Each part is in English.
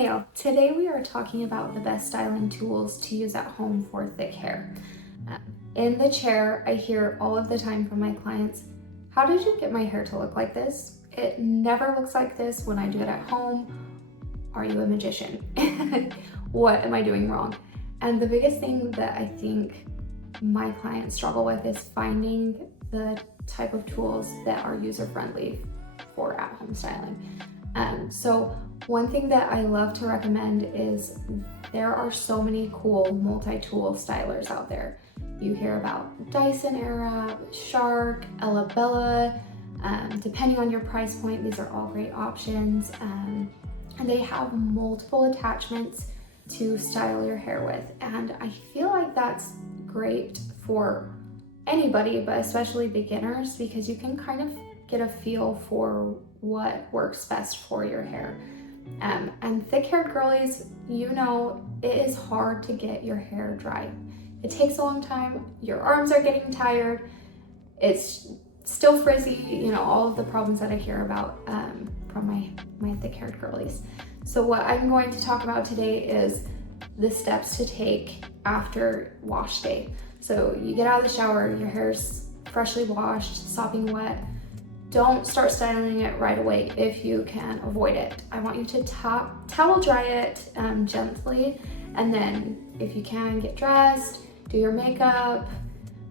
Hey all, today we are talking about the best styling tools to use at home for thick hair. In the chair, I hear all of the time from my clients, how did you get my hair to look like this? It never looks like this when I do it at home. Are you a magician? What am I doing wrong? And the biggest thing that I think my clients struggle with is finding the type of tools that are user-friendly for at-home styling. So one thing that I love to recommend is there are so many cool multi-tool stylers out there. You hear about Dyson Airwrap, Shark, Ella Bella. Depending on your price point, these are all great options. And they have multiple attachments to style your hair with. And I feel like that's great for anybody, but especially beginners, because you can kind of get a feel for what works best for your hair. And thick-haired girlies, you know, it is hard to get your hair dry. It takes a long time, your arms are getting tired, it's still frizzy, you know, all of the problems that I hear about from my thick-haired girlies. So what I'm going to talk about today is the steps to take after wash day. So you get out of the shower, your hair's freshly washed, sopping wet. Don't start styling it right away if you can avoid it. I want you to towel dry it gently, and then if you can, get dressed, do your makeup,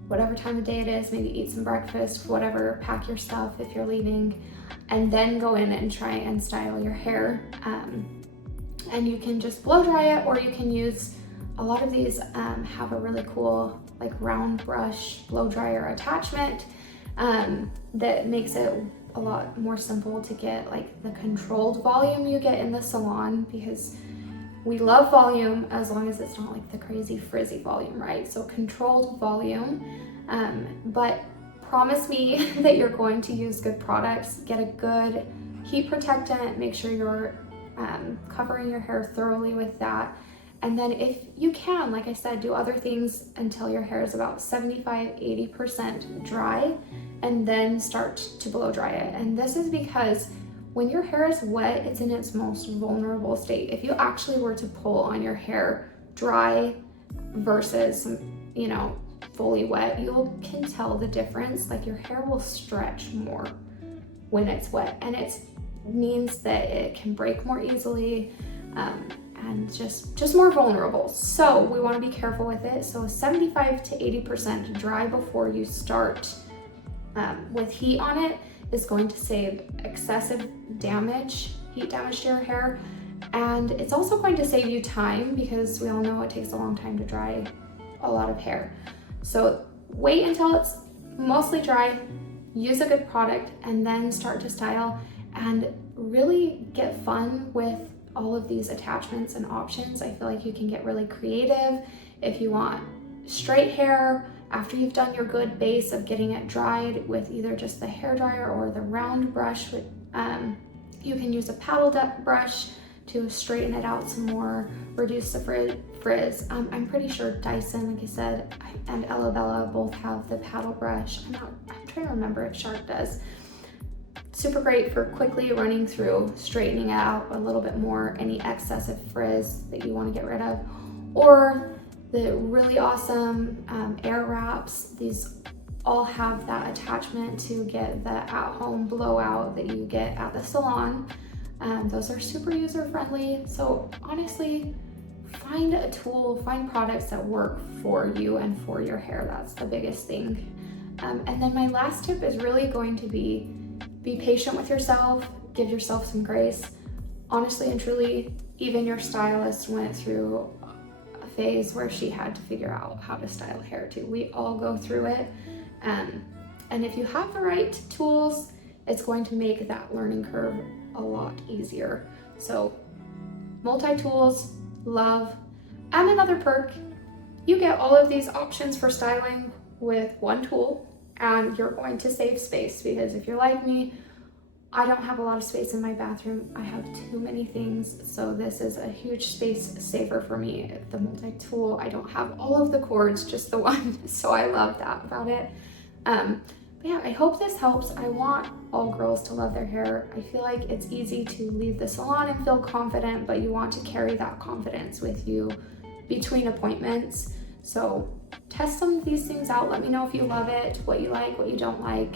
whatever time of day it is, maybe eat some breakfast, whatever, pack your stuff if you're leaving, and then go in and try and style your hair. And you can just blow dry it, or you can use, a lot of these have a really cool like round brush blow dryer attachment that makes it a lot more simple to get like the controlled volume you get in the salon, because we love volume as long as it's not like the crazy frizzy volume, right? So controlled volume, but promise me that you're going to use good products. Get a good heat protectant, make sure you're covering your hair thoroughly with that. And then if you can, like I said, do other things until your hair is about 75-80% dry, and then start to blow dry it. And this is because when your hair is wet, it's in its most vulnerable state. If you actually were to pull on your hair dry versus, you know, fully wet, you can tell the difference. Like your hair will stretch more when it's wet, and it means that it can break more easily, and just more vulnerable. So we want to be careful with it. So 75 to 80% dry before you start with heat on it is going to save excessive damage, heat damage to your hair. And it's also going to save you time, because we all know it takes a long time to dry a lot of hair. So wait until it's mostly dry, use a good product, and then start to style, and really get fun with all of these attachments and options. I feel like you can get really creative. If you want straight hair, after you've done your good base of getting it dried with either just the hair dryer or the round brush, you can use a paddle brush to straighten it out some more, reduce the frizz. I'm pretty sure Dyson, like I said, and Ella Bella both have the paddle brush. I'm trying to remember if Shark does. Super great for quickly running through, straightening out a little bit more any excessive frizz that you want to get rid of. Or the really awesome air wraps. These all have that attachment to get the at-home blowout that you get at the salon. Those are super user-friendly. So honestly, find a tool, find products that work for you and for your hair. That's the biggest thing. And then my last tip is really going to be patient with yourself, give yourself some grace. Honestly and truly, even your stylist went through a phase where she had to figure out how to style hair too. We all go through it. And if you have the right tools, it's going to make that learning curve a lot easier. So multi-tools, love. And another perk, you get all of these options for styling with one tool, and you're going to save space, because if you're like me, I don't have a lot of space in my bathroom. I have too many things, so this is a huge space saver for me. The multi-tool, I don't have all of the cords, just the one, so I love that about it. But yeah, I hope this helps. I want all girls to love their hair. I feel like it's easy to leave the salon and feel confident, but you want to carry that confidence with you between appointments. So test some of these things out. Let me know if you love it, what you like, what you don't like.